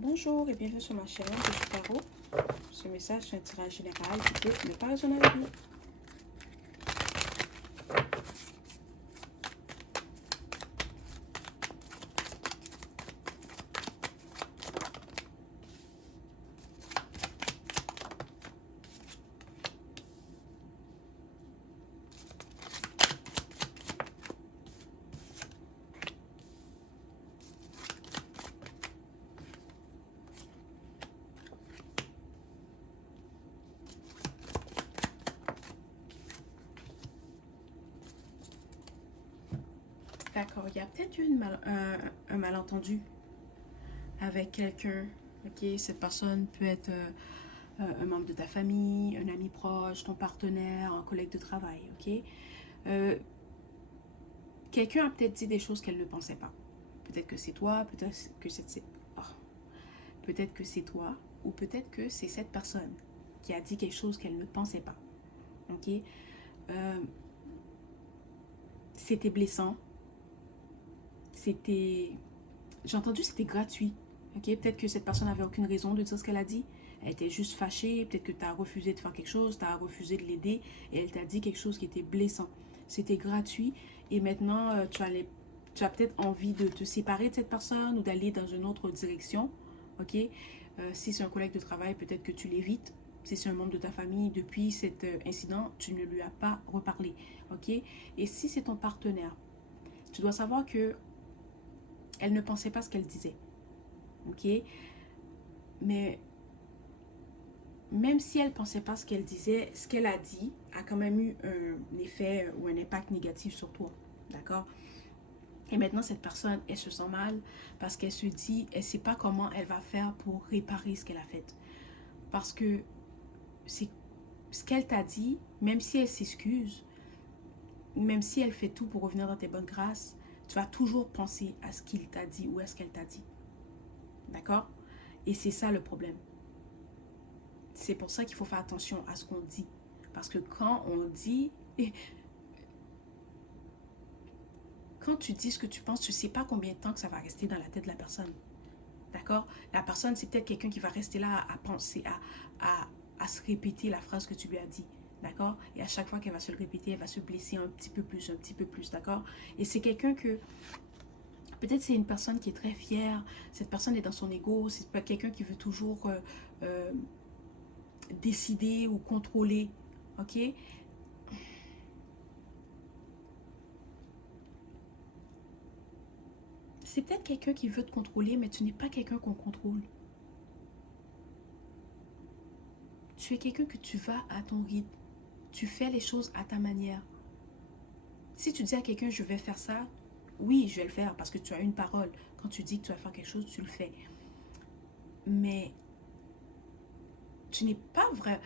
Bonjour et bienvenue sur ma chaîne de Tarot. Ce message est un tirage général qui peut ne pas résonner avec vous. D'accord, il y a peut-être eu un malentendu avec quelqu'un. Ok, cette personne peut être un membre de ta famille, un ami proche, ton partenaire, un collègue de travail. Ok, Euh, quelqu'un a peut-être dit des choses qu'elle ne pensait pas. Peut-être que c'est toi, oh, peut-être que c'est toi, ou peut-être que c'est cette personne qui a dit quelque chose qu'elle ne pensait pas. Ok, Euh, c'était blessant, c'était, j'ai entendu c'était gratuit. Ok, peut-être que cette personne n'avait aucune raison de dire ce qu'elle a dit. Elle était juste fâchée, peut-être que tu as refusé de faire quelque chose, tu as refusé de l'aider et elle t'a dit quelque chose qui était blessant. C'était gratuit et maintenant tu as peut-être envie de te séparer de cette personne ou d'aller dans une autre direction. Ok, si c'est un collègue de travail, peut-être que tu l'évites. Si c'est un membre de ta famille, depuis cet incident, tu ne lui as pas reparlé. Ok, et si c'est ton partenaire, tu dois savoir que elle ne pensait pas ce qu'elle disait. Ok, mais même si elle ne pensait pas ce qu'elle disait, ce qu'elle a dit a quand même eu un effet ou un impact négatif sur toi. D'accord? Et maintenant, cette personne, elle se sent mal parce qu'elle se dit, elle ne sait pas comment elle va faire pour réparer ce qu'elle a fait. Parce que c'est ce qu'elle t'a dit, même si elle s'excuse, même si elle fait tout pour revenir dans tes bonnes grâces, tu vas toujours penser à ce qu'il t'a dit ou à ce qu'elle t'a dit. D'accord? Et c'est ça le problème. C'est pour ça qu'il faut faire attention à ce qu'on dit. Parce que quand on dit, quand tu dis ce que tu penses, tu ne sais pas combien de temps que ça va rester dans la tête de la personne. D'accord? La personne, c'est peut-être quelqu'un qui va rester là à penser, à se répéter la phrase que tu lui as dit. D'accord? Et à chaque fois qu'elle va se le répéter, elle va se blesser un petit peu plus. D'accord? Et c'est quelqu'un que, peut-être c'est une personne qui est très fière, cette personne est dans son ego, c'est pas quelqu'un qui veut toujours euh, décider ou contrôler. Ok? C'est peut-être quelqu'un qui veut te contrôler, mais tu n'es pas quelqu'un qu'on contrôle. Tu es quelqu'un que tu vas à ton rythme. Tu fais les choses à ta manière. Si tu dis à quelqu'un, je vais faire ça, oui, je vais le faire parce que tu as une parole. Quand tu dis que tu vas faire quelque chose, tu le fais. Mais tu n'es pas vrai.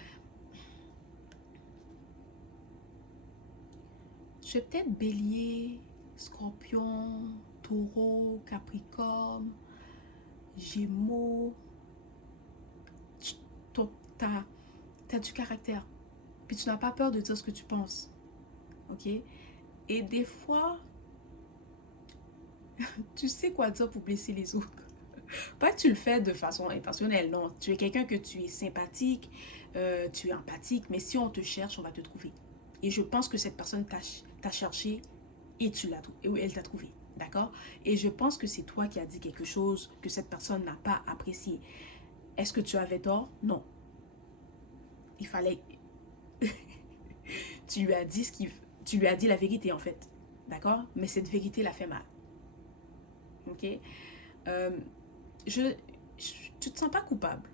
Tu es peut-être bélier, scorpion, taureau, capricorne, gémeaux. Tu as du caractère. Puis tu n'as pas peur de dire ce que tu penses. Ok? Et des fois, tu sais quoi dire pour blesser les autres. Pas que tu le fais de façon intentionnelle, non. Tu es quelqu'un que tu es sympathique, tu es empathique, mais si on te cherche, on va te trouver. Et je pense que cette personne t'a cherché et elle t'a trouvé. D'accord? Et je pense que c'est toi qui as dit quelque chose que cette personne n'a pas apprécié. Est-ce que tu avais tort? Non. Il fallait... tu lui as dit tu lui as dit la vérité en fait. D'accord? Mais cette vérité l'a fait mal. Ok? Euh, je, tu te sens pas coupable.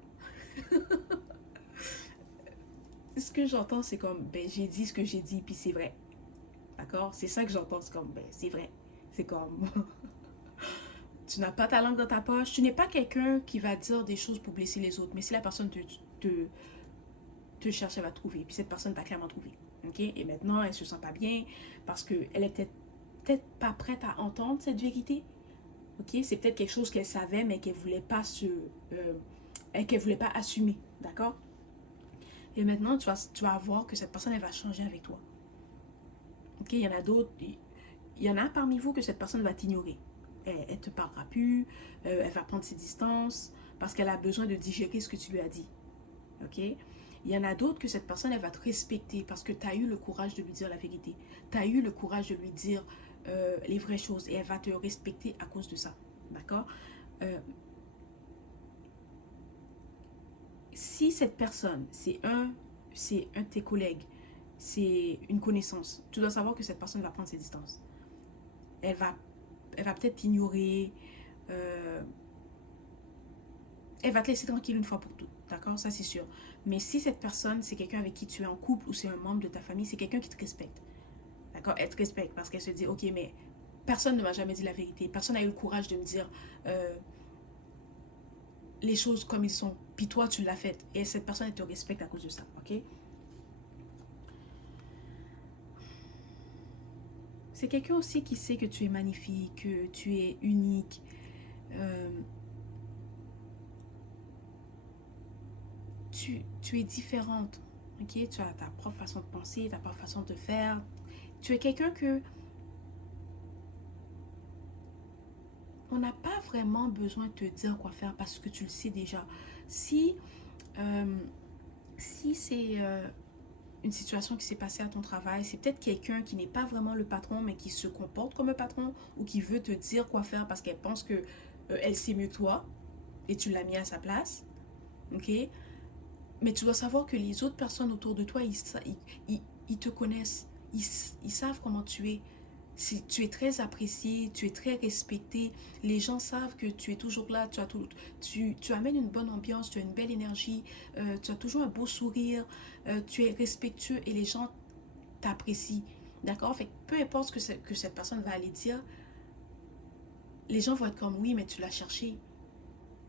Ce que j'entends, c'est comme, ben, j'ai dit ce que j'ai dit, puis c'est vrai. D'accord? C'est ça que j'entends, c'est comme, ben, c'est vrai. C'est comme, tu n'as pas ta langue dans ta poche. Tu n'es pas quelqu'un qui va dire des choses pour blesser les autres. Mais si la personne te cherche, elle va trouver. Puis cette personne t'a clairement trouvé. Ok? Et maintenant, elle se sent pas bien parce qu'elle est peut-être pas prête à entendre cette vérité. Ok? C'est peut-être quelque chose qu'elle savait, mais qu'elle voulait pas qu'elle voulait pas assumer. D'accord? Et maintenant, tu vas voir que cette personne, elle va changer avec toi. Ok? Il y en a d'autres. Il y en a parmi vous que cette personne va t'ignorer. elle te parlera plus, elle va prendre ses distances parce qu'elle a besoin de digérer ce que tu lui as dit. Ok? Il y en a d'autres que cette personne, elle va te respecter parce que tu as eu le courage de lui dire la vérité. Tu as eu le courage de lui dire les vraies choses et elle va te respecter à cause de ça. D'accord? Si cette personne, c'est un de tes collègues, c'est une connaissance, tu dois savoir que cette personne va prendre ses distances. Elle va, elle va peut-être t'ignorer, euh, elle va te laisser tranquille une fois pour toutes, d'accord? Ça, c'est sûr. Mais si cette personne, c'est quelqu'un avec qui tu es en couple ou c'est un membre de ta famille, c'est quelqu'un qui te respecte, d'accord? Elle te respecte parce qu'elle se dit, ok, mais personne ne m'a jamais dit la vérité. Personne n'a eu le courage de me dire les choses comme ils sont. Puis toi, tu l'as fait. Et cette personne, elle te respecte à cause de ça, ok? C'est quelqu'un aussi qui sait que tu es magnifique, que tu es unique. Euh, tu es différente. Ok? Tu as ta propre façon de penser, ta propre façon de faire. Tu es quelqu'un que on n'a pas vraiment besoin de te dire quoi faire parce que tu le sais déjà. Si, euh, si c'est une situation qui s'est passée à ton travail, c'est peut-être quelqu'un qui n'est pas vraiment le patron, mais qui se comporte comme un patron ou qui veut te dire quoi faire parce qu'elle pense que elle sait mieux que toi et tu l'as mis à sa place. Ok? Mais tu dois savoir que les autres personnes autour de toi, ils te connaissent. Ils savent comment tu es. Tu es très apprécié, tu es très respecté. Les gens savent que tu es toujours là, tu amènes une bonne ambiance, tu as une belle énergie, tu as toujours un beau sourire, tu es respectueux et les gens t'apprécient. D'accord? Fait que peu importe que cette personne va aller dire, les gens vont être comme oui, mais tu l'as cherché.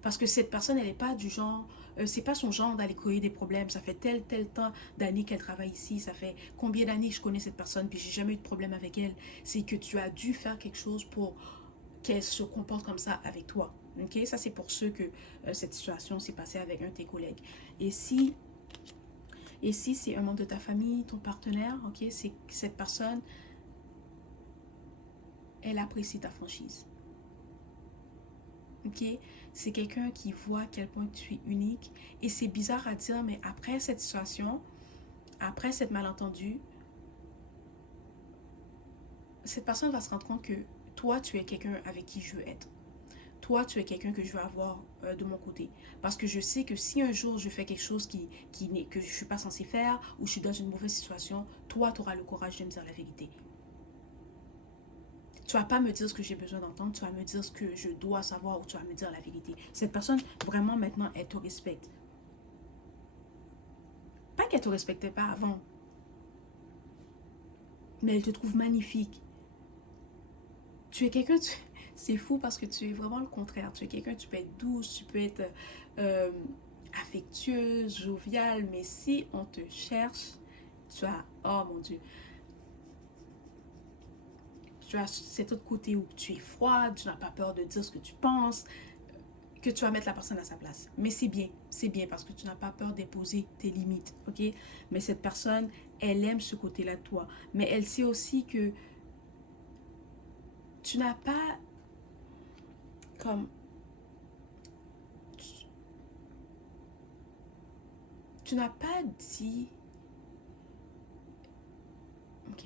Parce que cette personne, elle n'est pas du genre, c'est pas son genre d'aller créer des problèmes. Ça fait tel temps d'années qu'elle travaille ici. Ça fait combien d'années que je connais cette personne, puis j'ai jamais eu de problème avec elle. C'est que tu as dû faire quelque chose pour qu'elle se comporte comme ça avec toi. Ok? Ça, c'est pour ceux que cette situation s'est passée avec un de tes collègues. Et si, et si c'est un membre de ta famille, ton partenaire, ok, c'est que cette personne, elle apprécie ta franchise. Ok, c'est quelqu'un qui voit à quel point tu es unique. Et c'est bizarre à dire, mais après cette situation, après cette malentendu, cette personne va se rendre compte que toi, tu es quelqu'un avec qui je veux être. Toi, tu es quelqu'un que je veux avoir de mon côté. Parce que je sais que si un jour je fais quelque chose que je ne suis pas censé faire ou je suis dans une mauvaise situation, toi, tu auras le courage de me dire la vérité. Tu vas pas me dire ce que j'ai besoin d'entendre, tu vas me dire ce que je dois savoir ou tu vas me dire la vérité. Cette personne, vraiment, maintenant, elle te respecte. Pas qu'elle te respectait pas avant, mais elle te trouve magnifique. Tu es quelqu'un, c'est fou parce que tu es vraiment le contraire. Tu es quelqu'un, tu peux être douce, tu peux être euh, affectueuse, joviale, mais si on te cherche, tu as, oh mon Dieu, tu as cet autre côté où tu es froide, tu n'as pas peur de dire ce que tu penses, que tu vas mettre la personne à sa place. Mais c'est bien parce que tu n'as pas peur d'imposer tes limites, ok? Mais cette personne, elle aime ce côté-là de toi. Mais elle sait aussi que tu n'as pas comme... Tu, tu n'as pas dit... Ok.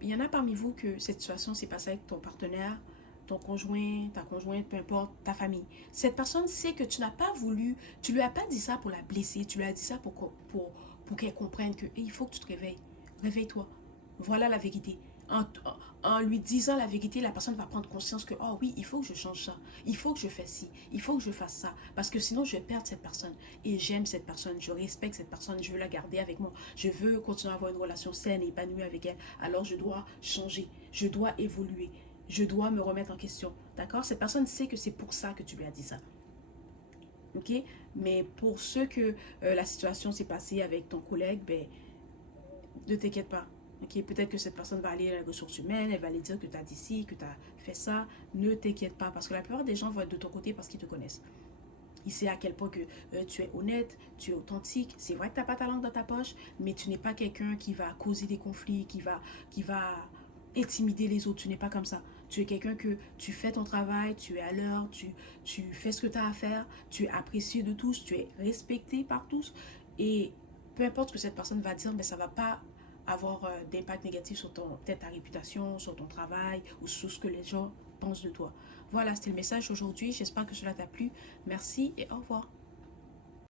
Il y en a parmi vous que cette situation s'est passée avec ton partenaire, ton conjoint, ta conjointe, peu importe, ta famille. Cette personne sait que tu n'as pas voulu, tu lui as pas dit ça pour la blesser, tu lui as dit ça pour qu'elle comprenne que hey, il faut que tu te réveilles. Réveille-toi. Voilà la vérité. En lui disant la vérité, la personne va prendre conscience que, oh oui, il faut que je change ça. Il faut que je fasse ci. Il faut que je fasse ça. Parce que sinon, je vais perdre cette personne. Et j'aime cette personne. Je respecte cette personne. Je veux la garder avec moi. Je veux continuer à avoir une relation saine et épanouie avec elle. Alors, je dois changer. Je dois évoluer. Je dois me remettre en question. D'accord? Cette personne sait que c'est pour ça que tu lui as dit ça. Ok? Mais pour ceux que la situation s'est passée avec ton collègue, ben, ne t'inquiète pas. Ok, peut-être que cette personne va aller à la ressource humaine, elle va aller dire que tu as dit ci, que tu as fait ça. Ne t'inquiète pas, parce que la plupart des gens vont être de ton côté parce qu'ils te connaissent. Ils savent à quel point que tu es honnête, tu es authentique. C'est vrai que tu n'as pas ta langue dans ta poche, mais tu n'es pas quelqu'un qui va causer des conflits, qui va intimider les autres. Tu n'es pas comme ça. Tu es quelqu'un que tu fais ton travail, tu es à l'heure, tu fais ce que tu as à faire, tu es apprécié de tous, tu es respecté par tous. Et peu importe ce que cette personne va dire, mais ça ne va pas avoir d'impact négatif sur peut-être ta réputation, sur ton travail ou sur ce que les gens pensent de toi. Voilà, c'était le message aujourd'hui. J'espère que cela t'a plu. Merci et au revoir.